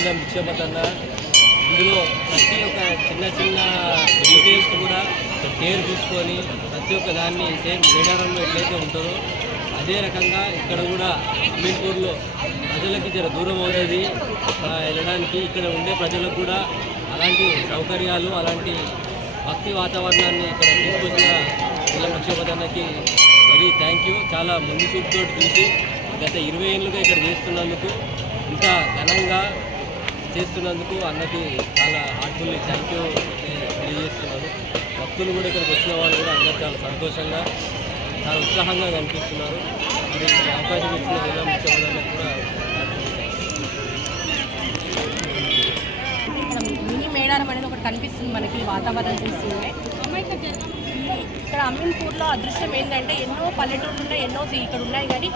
నీలం నిక్షేపతన్న ఇందులో ప్రతి ఒక్క చిన్న చిన్న డీటెయిల్స్ కూడా కేర్ తీసుకొని ప్రతి ఒక్క దాన్ని సేమ్ మేడారంలో ఎట్లయితే ఉంటుందో అదే రకంగా ఇక్కడ కూడా అమీన్పూర్లో ప్రజలకి జర దూరం అవుతుంది వెళ్ళడానికి. ఇక్కడ ఉండే ప్రజలకు కూడా అలాంటి సౌకర్యాలు అలాంటి భక్తి వాతావరణాన్ని ఇక్కడ తీసుకొచ్చిన నీలం నిక్షేపతన్నకి వెరీ థ్యాంక్ యూ. చాలా ముందు చూపుతో చూసి గత 20 ఏళ్ళుగా ఇక్కడ చేస్తున్నందుకు, ఇంత ఘనంగా చేస్తున్నందుకు అన్నకి చాలా హార్ట్ఫుల్లీ థ్యాంక్ యూ తెలియజేస్తున్నాను. భక్తులు కూడా ఇక్కడికి వచ్చిన వాళ్ళు కూడా అందరూ చాలా సంతోషంగా చాలా ఉత్సాహంగా కనిపిస్తున్నారు. మరి అవకాశం ఇచ్చిన నీలం నిక్షేపతన్నకి కూడా మినీ మేడారం అనేది ఒకటి కనిపిస్తుంది మనకి వాతావరణం చూస్తుంటే. ఇక్కడ అమీన్పూర్లో అదృష్టం ఏంటంటే ఎన్నో పల్లెటూళ్ళు ఉన్నాయి, ఎన్నో ఇక్కడ ఉన్నాయి, కానీ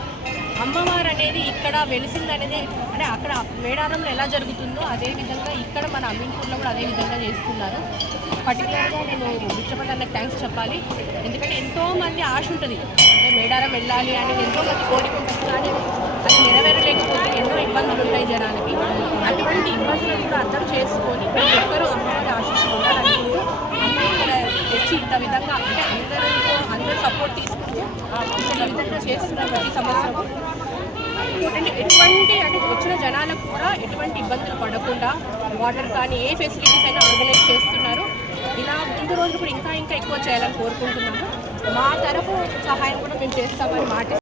అమ్మవారు అనేది ఇక్కడ వెలిసింది అనేది అంటే అక్కడ మేడారంలో ఎలా జరుగుతుందో అదేవిధంగా ఇక్కడ మన అమీన్పూర్లో కూడా అదే విధంగా చేస్తున్నారు. పర్టికులర్గా నేను నిక్షేపతన్నకి థ్యాంక్స్ చెప్పాలి. ఎందుకంటే ఎంతోమంది ఆశ ఉంటుంది అంటే మేడారం వెళ్ళాలి అనేది, ఎంతోమంది కోరికుంటుంది, కానీ అది నెరవేరలేకపోతే ఎన్నో ఇబ్బందులు ఉంటాయి జనాలకి. అటువంటి ఇబ్బందులను కూడా అర్థం చేసుకొని ప్రతి ఒక్కరూ అమ్మవారి ఆశీస్సులు ఉండాలనుకుంటూ అమ్మాయి ఇక్కడ తెచ్చి ఇంత విధంగా అంటే అందరూ సపోర్ట్ తీసుకుంటూ ఇంత విధంగా చేస్తున్నారు ప్రతి సంవత్సరం. ఇంకోటంటే ఎటువంటి అంటే వచ్చిన జనాలకు కూడా ఎటువంటి ఇబ్బందులు పడకుండా వాటర్ కానీ ఏ ఫెసిలిటీస్ అయినా ఆర్గనైజ్ చేస్తున్నారు. ఇలా ముందు రోజులు కూడా ఇంకా ఎక్కువ చేయాలని కోరుకుంటున్నాము. మా తరఫు సహాయం కూడా మేము చేస్తామని మాట